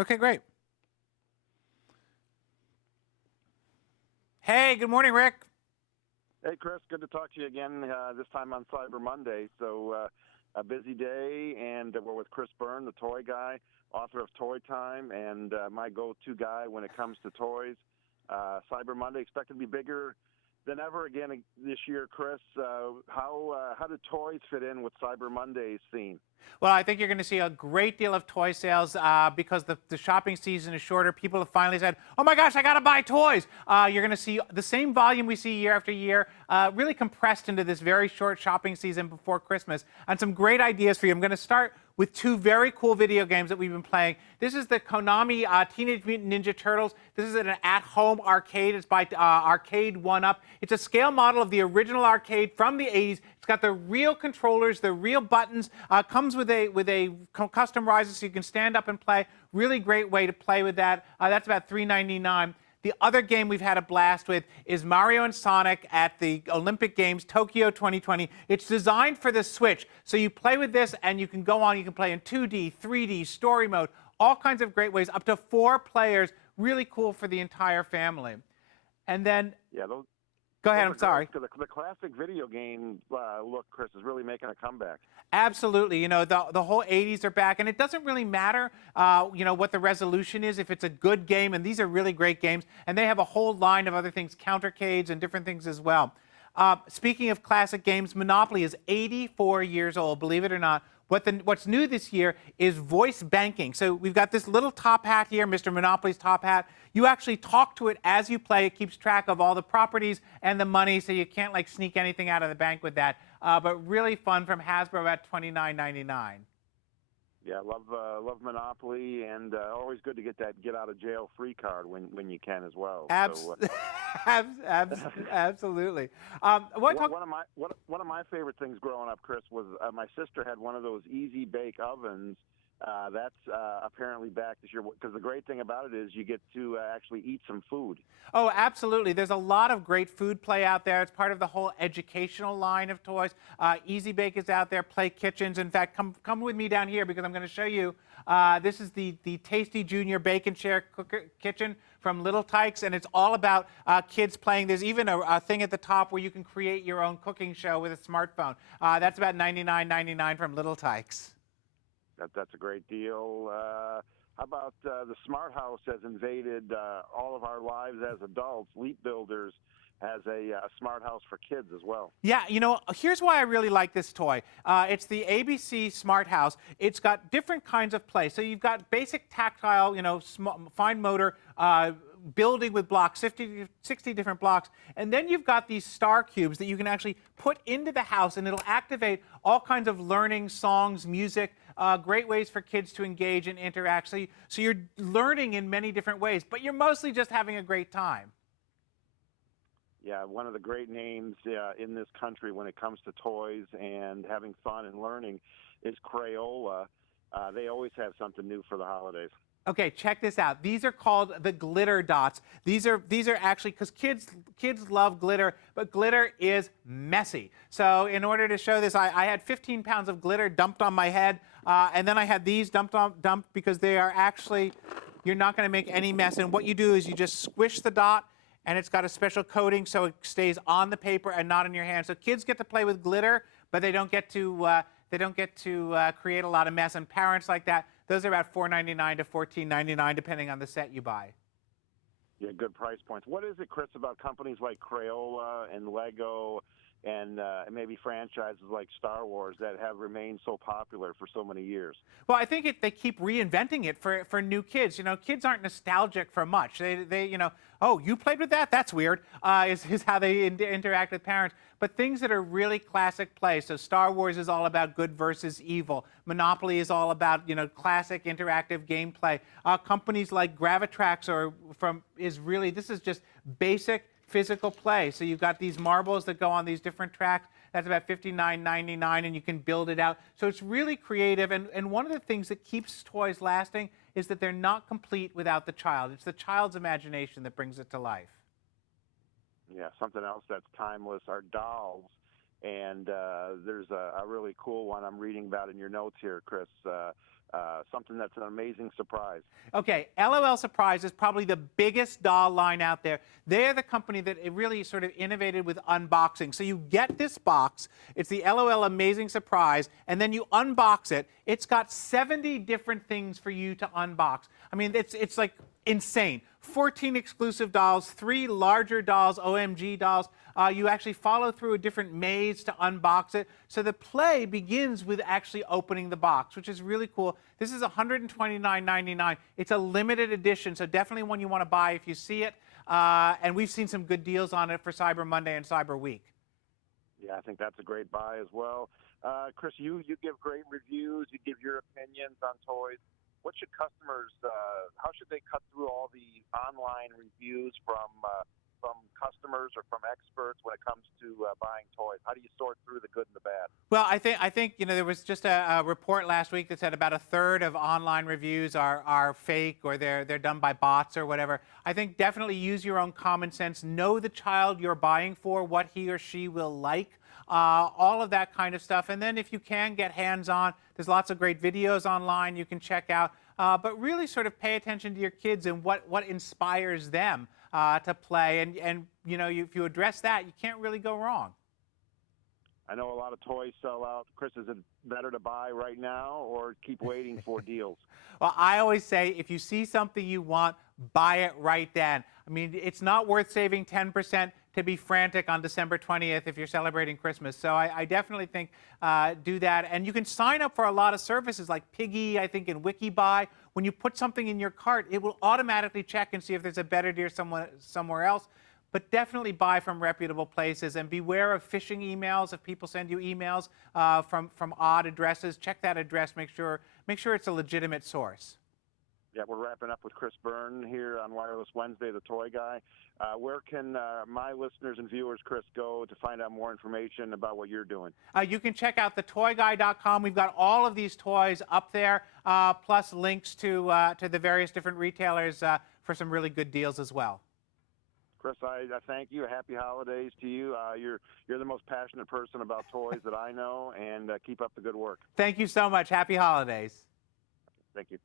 Okay, great. Hey, good morning, Rick. Hey, Chris, good to talk to you again, this time on Cyber Monday. So, a busy day, and we're with Chris Byrne, the toy guy, author of Toy Time, and my go-to guy when it comes to toys. Cyber Monday expected to be bigger than ever again this year, Chris. How do toys fit in with Cyber Monday's theme? Well, I think you're going to see a great deal of toy sales because the shopping season is shorter. People have finally said, oh my gosh, I got to buy toys. You're going to see the same volume we see year after year, really compressed into this very short shopping season before Christmas. And some great ideas for you. I'm going to start with two very cool video games that we've been playing. This is the Konami Teenage Mutant Ninja Turtles. This is an at-home arcade. It's by Arcade 1-Up. It's a scale model of the original arcade from the 80s. It's got the real controllers, the real buttons. Comes with a custom riser so you can stand up and play. Really great way to play with that. That's about $3.99. The other game we've had a blast with is Mario and Sonic at the Olympic Games, Tokyo 2020. It's designed for the Switch. So you play with this and you can go on. You can play in 2D, 3D, story mode, all kinds of great ways, up to 4 players. Really cool for the entire family. And then, Yeah, go ahead, I'm sorry. The classic video game look, Chris, is really making a comeback. Absolutely. You know, the whole 80s are back, and it doesn't really matter, you know, what the resolution is if it's a good game, and these are really great games, and they have a whole line of other things, countercades and different things as well. Speaking of classic games, Monopoly is 84 years old, believe it or not. What's new this year is voice banking. So we've got this little top hat here, Mr. Monopoly's top hat. You actually talk to it as you play. It keeps track of all the properties and the money, so you can't like sneak anything out of the bank with that. But really fun from Hasbro at $29.99. Yeah, love Monopoly, and always good to get that get out of jail free card when you can as well. Absolutely. One of my favorite things growing up, Chris, was my sister had one of those easy bake ovens. That's apparently back this year, because the great thing about it is you get to actually eat some food. Oh, absolutely. There's a lot of great food play out there. It's part of the whole educational line of toys. Easy Bake is out there, Play Kitchens. In fact, come with me down here because I'm going to show you. This is the Tasty Junior Bake and Share Kitchen from Little Tykes, and it's all about kids playing. There's even a thing at the top where you can create your own cooking show with a smartphone. That's about $99.99 from Little Tykes. That's a great deal. How about the Smart House has invaded all of our lives as adults? Leap Builders has a Smart House for kids as well. Yeah, you know, here's why I really like this toy. It's the ABC Smart House. It's got different kinds of play. So you've got basic tactile, you know, fine motor, building with blocks, 60 different blocks. And then you've got these star cubes that you can actually put into the house, and it'll activate all kinds of learning, songs, music, great ways for kids to engage and interact. So you're learning in many different ways, but you're mostly just having a great time. Yeah, one of the great names in this country when it comes to toys and having fun and learning is Crayola. They always have something new for the holidays. Okay, check this out. These are called the glitter dots. These are actually, because kids love glitter, but glitter is messy. So in order to show this, I had 15 pounds of glitter dumped on my head, and then I had these dumped because they are actually, you're not going to make any mess. And what you do is you just squish the dot, and it's got a special coating so it stays on the paper and not in your hand. So kids get to play with glitter, but they don't get to create a lot of mess. And parents like that, those are about $4.99 to $14.99 depending on the set you buy. Yeah, good price points. What is it, Chris, about companies like Crayola and Lego and maybe franchises like Star Wars that have remained so popular for so many years? Well, I think they keep reinventing it for new kids. You know, kids aren't nostalgic for much. They you know, oh, you played with that? That's weird, is how they interact with parents. But things that are really classic play. So Star Wars is all about good versus evil. Monopoly is all about, you know, classic interactive gameplay. Companies like Gravitrax this is just basic physical play. So you've got these marbles that go on these different tracks. That's about $59.99, and you can build it out. So it's really creative. And one of the things that keeps toys lasting is that they're not complete without the child. It's the child's imagination that brings it to life. Yeah, something else that's timeless are dolls. And there's a really cool one I'm reading about in your notes here, Chris. something that's an amazing surprise. Okay, LOL Surprise is probably the biggest doll line out there. They're the company that it really sort of innovated with unboxing. So you get this box, it's the LOL Amazing Surprise, and then you unbox it. It's got 70 different things for you to unbox. I mean, it's like insane. 14 exclusive dolls, 3 larger dolls, OMG dolls. You actually follow through a different maze to unbox it. So the play begins with actually opening the box, which is really cool. This is $129.99. It's a limited edition, so definitely one you want to buy if you see it. And we've seen some good deals on it for Cyber Monday and Cyber Week. Yeah, I think that's a great buy as well. Chris, you give great reviews. You give your opinions on toys. What should customers, how should they cut through all the online reviews from customers or from experts when it comes to buying toys? How do you sort through the good and the bad? Well, I think there was just a report last week that said about 1/3 of online reviews are fake or they're done by bots or whatever. I think definitely use your own common sense. Know the child you're buying for, what he or she will like. All of that kind of stuff. And then if you can get hands-on, there's lots of great videos online you can check out. But really sort of pay attention to your kids and what inspires them to play. And if you address that, you can't really go wrong. I know a lot of toys sell out. Chris, is it better to buy right now or keep waiting for deals? Well, I always say if you see something you want, buy it right then. I mean, it's not worth saving 10% to be frantic on December 20th if you're celebrating Christmas. So I definitely think do that. And you can sign up for a lot of services like Piggy, I think, and WikiBuy. When you put something in your cart, it will automatically check and see if there's a better deal somewhere else. But definitely buy from reputable places and beware of phishing emails. If people send you emails from odd addresses, check that address. Make sure it's a legitimate source. Yeah, we're wrapping up with Chris Byrne here on Wireless Wednesday, the toy guy. Where can my listeners and viewers, Chris, go to find out more information about what you're doing? You can check out thetoyguy.com. We've got all of these toys up there, plus links to the various different retailers for some really good deals as well. Chris, I thank you. Happy holidays to you. You're the most passionate person about toys that I know, and keep up the good work. Thank you so much. Happy holidays. Thank you.